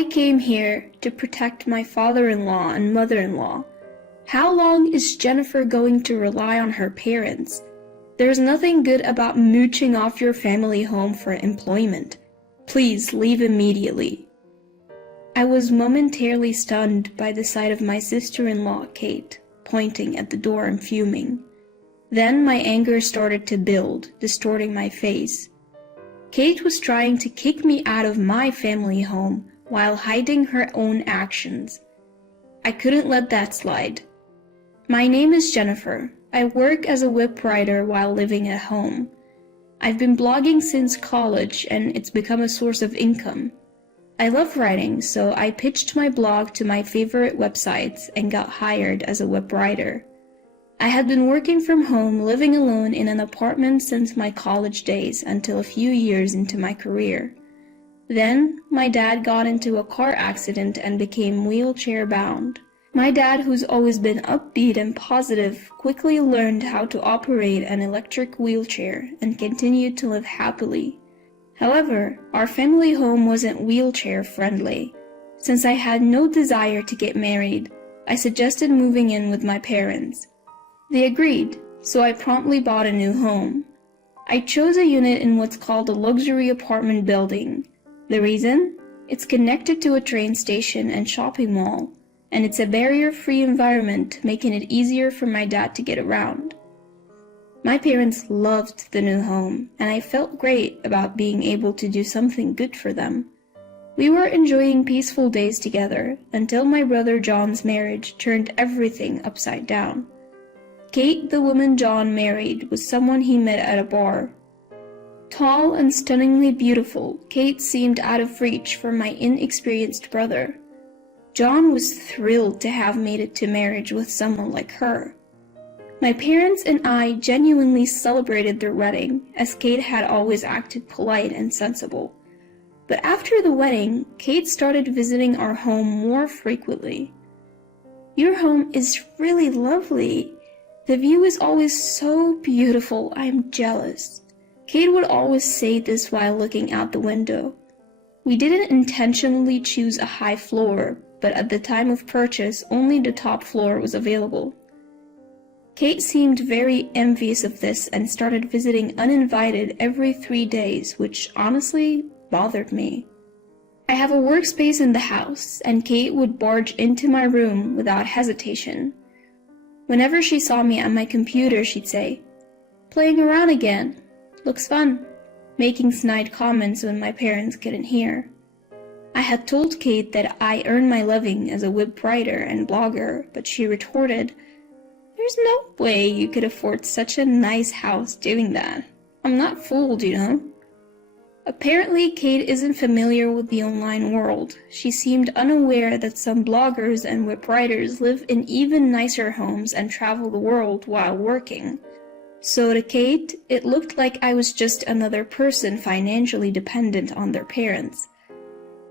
I came here to protect my father-in-law and mother-in-law. How long is Jennifer going to rely on her parents? There's nothing good about mooching off your family home for employment. Please leave immediately." I was momentarily stunned by the sight of my sister-in-law, Kate, pointing at the door and fuming. Then my anger started to build, distorting my face. Kate was trying to kick me out of my family home while hiding her own actions. I couldn't let that slide. "My name is Jennifer. I work as a web writer while living at home. I've been blogging since college and it's become a source of income. I love writing, so I pitched my blog to my favorite websites and got hired as a web writer. I had been working from home, living alone in an apartment since my college days until a few years into my career. Then, my dad got into a car accident and became wheelchair-bound. My dad, who's always been upbeat and positive, quickly learned how to operate an electric wheelchair and continued to live happily. However, our family home wasn't wheelchair-friendly. Since I had no desire to get married, I suggested moving in with my parents. They agreed, so I promptly bought a new home. I chose a unit in what's called a luxury apartment building. The reason? It's connected to a train station and shopping mall, and it's a barrier-free environment, making it easier for my dad to get around. My parents loved the new home, and I felt great about being able to do something good for them. We were enjoying peaceful days together until my brother John's marriage turned everything upside down. Kate, the woman John married, was someone he met at a bar. Tall and stunningly beautiful, Kate seemed out of reach for my inexperienced brother. John was thrilled to have made it to marriage with someone like her. My parents and I genuinely celebrated their wedding, as Kate had always acted polite and sensible. But after the wedding, Kate started visiting our home more frequently. "Your home is really lovely. The view is always so beautiful, I'm jealous." Kate would always say this while looking out the window. We didn't intentionally choose a high floor, but at the time of purchase, only the top floor was available. Kate seemed very envious of this and started visiting uninvited every 3 days, which honestly bothered me. I have a workspace in the house, and Kate would barge into my room without hesitation. Whenever she saw me at my computer, she'd say, "Playing around again. Looks fun," making snide comments when my parents couldn't hear. I had told Kate that I earned my living as a web writer and blogger, but she retorted, "There's no way you could afford such a nice house doing that. I'm not fooled, you know." Apparently, Kate isn't familiar with the online world. She seemed unaware that some bloggers and web writers live in even nicer homes and travel the world while working. So to Kate, it looked like I was just another person financially dependent on their parents.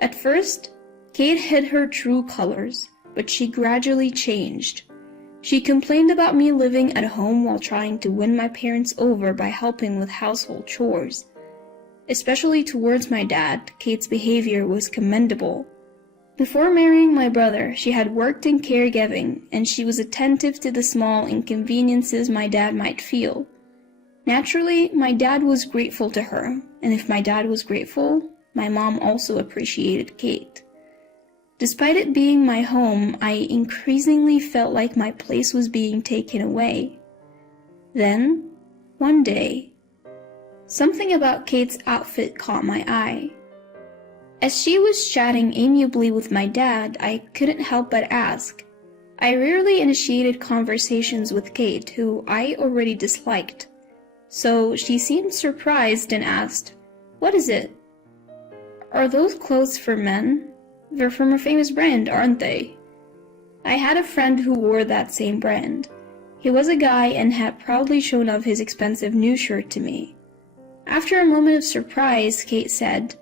At first, Kate hid her true colors, but she gradually changed. She complained about me living at home while trying to win my parents over by helping with household chores. Especially towards my dad, Kate's behavior was commendable. Before marrying my brother, she had worked in caregiving, and she was attentive to the small inconveniences my dad might feel. Naturally, my dad was grateful to her, and if my dad was grateful, my mom also appreciated Kate. Despite it being my home, I increasingly felt like my place was being taken away. Then, one day, something about Kate's outfit caught my eye. As she was chatting amiably with my dad, I couldn't help but ask. I rarely initiated conversations with Kate, who I already disliked. So she seemed surprised and asked, "What is it?" "Are those clothes for men? They're from a famous brand, aren't they?" I had a friend who wore that same brand. He was a guy and had proudly shown off his expensive new shirt to me. After a moment of surprise, Kate said,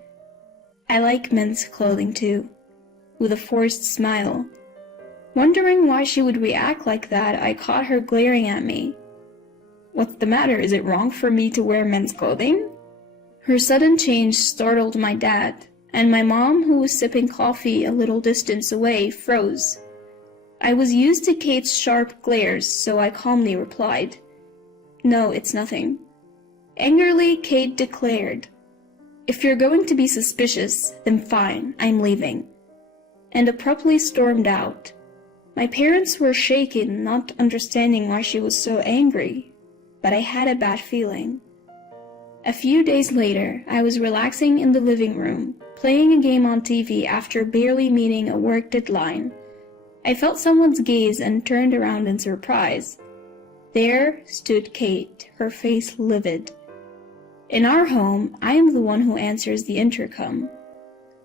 "I like men's clothing too," with a forced smile. Wondering why she would react like that, I caught her glaring at me. "What's the matter? Is it wrong for me to wear men's clothing?" Her sudden change startled my dad, and my mom, who was sipping coffee a little distance away, froze. I was used to Kate's sharp glares, so I calmly replied, "No, it's nothing." Angrily, Kate declared, "If you're going to be suspicious, then fine, I'm leaving," and abruptly stormed out. My parents were shaken, not understanding why she was so angry, but I had a bad feeling. A few days later, I was relaxing in the living room, playing a game on TV after barely meeting a work deadline. I felt someone's gaze and turned around in surprise. There stood Kate, her face livid. In our home, I am the one who answers the intercom.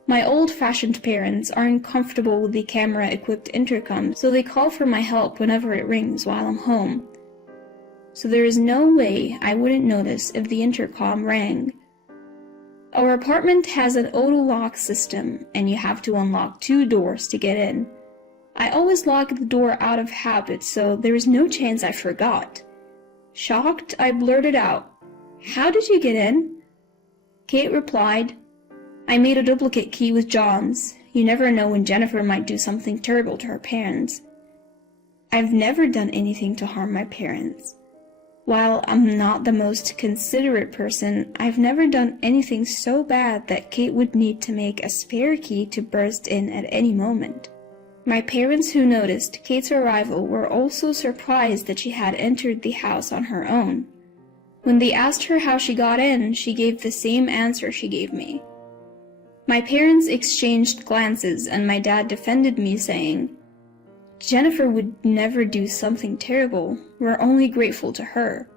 My old-fashioned parents aren't comfortable with the camera-equipped intercom, so they call for my help whenever it rings while I'm home. So there is no way I wouldn't notice if the intercom rang. Our apartment has an auto-lock system, and you have to unlock 2 doors to get in. I always lock the door out of habit, so there is no chance I forgot. Shocked, I blurted out, "How did you get in?" Kate replied, "I made a duplicate key with John's. You never know when Jennifer might do something terrible to her parents." I've never done anything to harm my parents. While I'm not the most considerate person, I've never done anything so bad that Kate would need to make a spare key to burst in at any moment. My parents, who noticed Kate's arrival, were also surprised that she had entered the house on her own. When they asked her how she got in, she gave the same answer she gave me. My parents exchanged glances, and my dad defended me, saying, "Jennifer would never do something terrible. We're only grateful to her."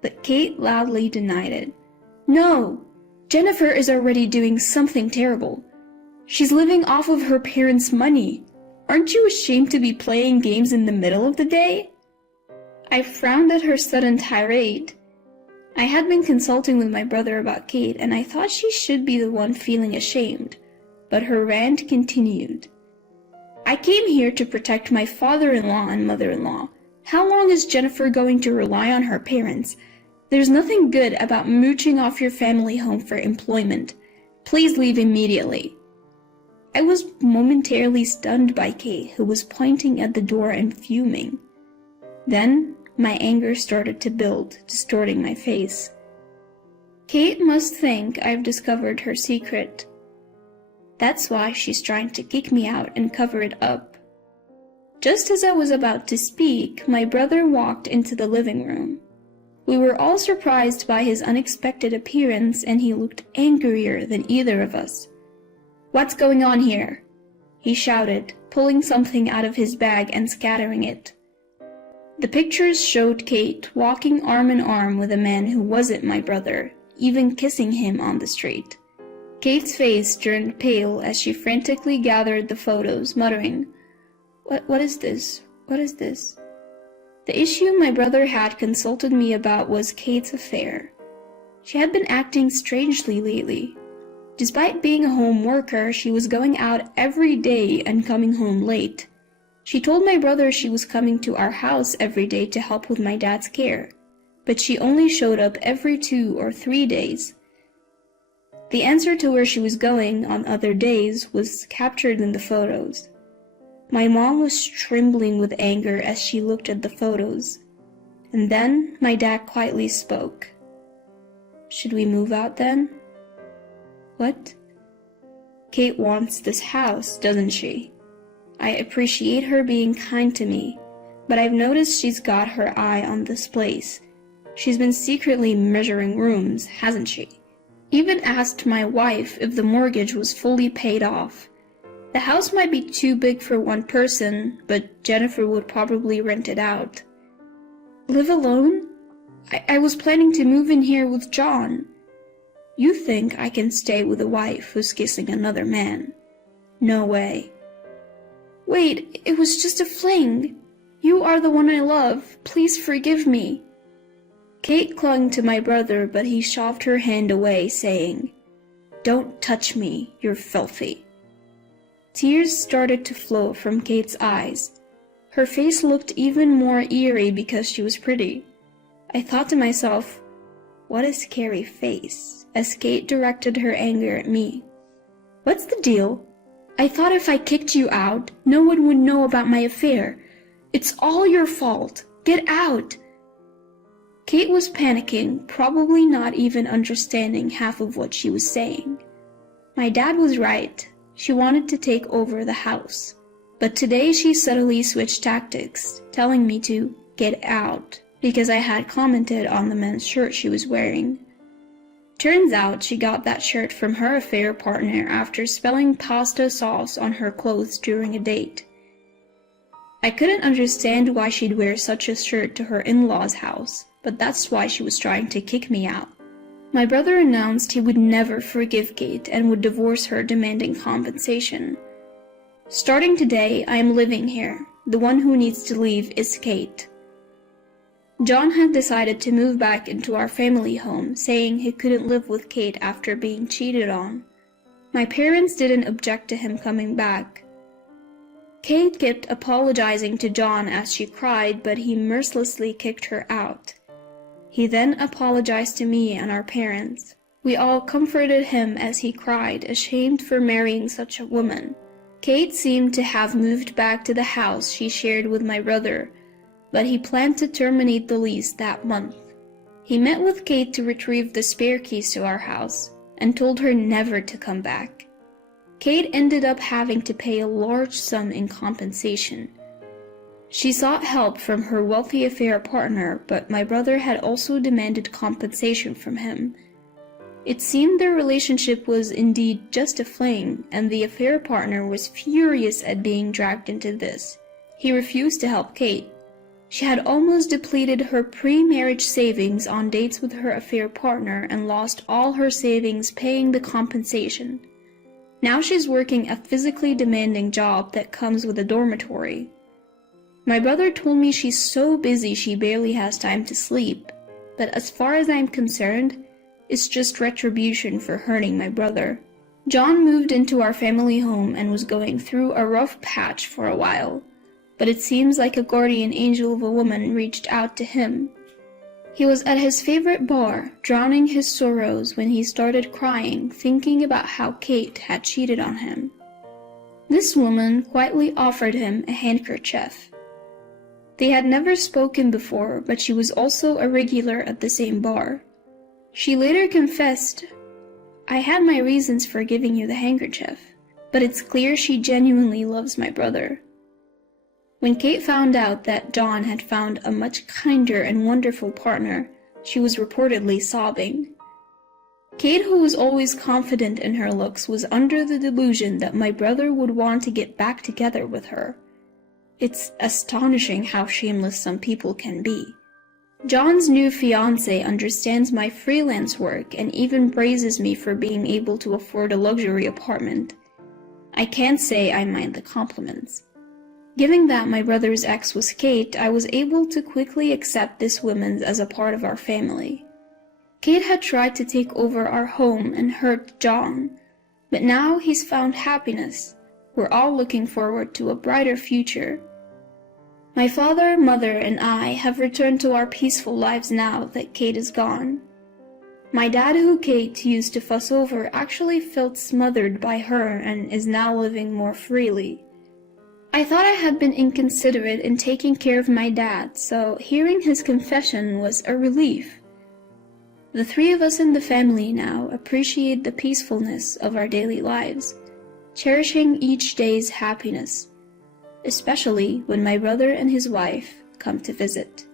But Kate loudly denied it. "No! Jennifer is already doing something terrible. She's living off of her parents' money. Aren't you ashamed to be playing games in the middle of the day?" I frowned at her sudden tirade. I had been consulting with my brother about Kate, and I thought she should be the one feeling ashamed, but her rant continued. "I came here to protect my father-in-law and mother-in-law. How long is Jennifer going to rely on her parents? There's nothing good about mooching off your family home for employment. Please leave immediately." I was momentarily stunned by Kate, who was pointing at the door and fuming. Then my anger started to build, distorting my face. Kate must think I've discovered her secret. That's why she's trying to kick me out and cover it up. Just as I was about to speak, my brother walked into the living room. We were all surprised by his unexpected appearance, and he looked angrier than either of us. "What's going on here?" he shouted, pulling something out of his bag and scattering it. The pictures showed Kate walking arm in arm with a man who wasn't my brother, even kissing him on the street. Kate's face turned pale as she frantically gathered the photos, muttering, What is this? What is this?" The issue my brother had consulted me about was Kate's affair. She had been acting strangely lately. Despite being a home worker, she was going out every day and coming home late. She told my brother she was coming to our house every day to help with my dad's care, but she only showed up every 2 or 3 days. The answer to where she was going on other days was captured in the photos. My mom was trembling with anger as she looked at the photos, and then my dad quietly spoke. "Should we move out then?" "What?" "Kate wants this house, doesn't she? I appreciate her being kind to me, but I've noticed she's got her eye on this place. She's been secretly measuring rooms, hasn't she? Even asked my wife if the mortgage was fully paid off. The house might be too big for one person, but Jennifer would probably rent it out." "Live alone? I was planning to move in here with John." "You think I can stay with a wife who's kissing another man? No way." "Wait, it was just a fling. You are the one I love. Please forgive me." Kate clung to my brother, but he shoved her hand away, saying, "Don't touch me, you're filthy." Tears started to flow from Kate's eyes. Her face looked even more eerie because she was pretty. I thought to myself, what a scary face, as Kate directed her anger at me. What's the deal? I thought if I kicked you out, no one would know about my affair. It's all your fault. Get out! Kate was panicking, probably not even understanding half of what she was saying. My dad was right. She wanted to take over the house. But today she suddenly switched tactics, telling me to get out because I had commented on the men's shirt she was wearing. Turns out she got that shirt from her affair partner after spilling pasta sauce on her clothes during a date. I couldn't understand why she'd wear such a shirt to her in-laws' house, but that's why she was trying to kick me out. My brother announced he would never forgive Kate and would divorce her, demanding compensation. Starting today, I am living here. The one who needs to leave is Kate. John had decided to move back into our family home, saying he couldn't live with Kate after being cheated on. My parents didn't object to him coming back. Kate kept apologizing to John as she cried, but he mercilessly kicked her out. He then apologized to me and our parents. We all comforted him as he cried, ashamed for marrying such a woman. Kate seemed to have moved back to the house she shared with my brother, but he planned to terminate the lease that month. He met with Kate to retrieve the spare keys to our house and told her never to come back. Kate ended up having to pay a large sum in compensation. She sought help from her wealthy affair partner, but my brother had also demanded compensation from him. It seemed their relationship was indeed just a fling, and the affair partner was furious at being dragged into this. He refused to help Kate. She had almost depleted her pre-marriage savings on dates with her affair partner and lost all her savings paying the compensation. Now she's working a physically demanding job that comes with a dormitory. My brother told me she's so busy she barely has time to sleep, but as far as I'm concerned, it's just retribution for hurting my brother. John moved into our family home and was going through a rough patch for a while, but it seems like a guardian angel of a woman reached out to him. He was at his favorite bar, drowning his sorrows when he started crying, thinking about how Kate had cheated on him. This woman quietly offered him a handkerchief. They had never spoken before, but she was also a regular at the same bar. She later confessed, "I had my reasons for giving you the handkerchief, but it's clear she genuinely loves my brother." When Kate found out that John had found a much kinder and wonderful partner, she was reportedly sobbing. Kate, who was always confident in her looks, was under the delusion that my brother would want to get back together with her. It's astonishing how shameless some people can be. John's new fiancé understands my freelance work and even praises me for being able to afford a luxury apartment. I can't say I mind the compliments. Given that my brother's ex was Kate, I was able to quickly accept this woman as a part of our family. Kate had tried to take over our home and hurt John, but now he's found happiness. We're all looking forward to a brighter future. My father, mother, and I have returned to our peaceful lives now that Kate is gone. My dad, who Kate used to fuss over, actually felt smothered by her and is now living more freely. I thought I had been inconsiderate in taking care of my dad, so hearing his confession was a relief. The three of us in the family now appreciate the peacefulness of our daily lives, cherishing each day's happiness, especially when my brother and his wife come to visit.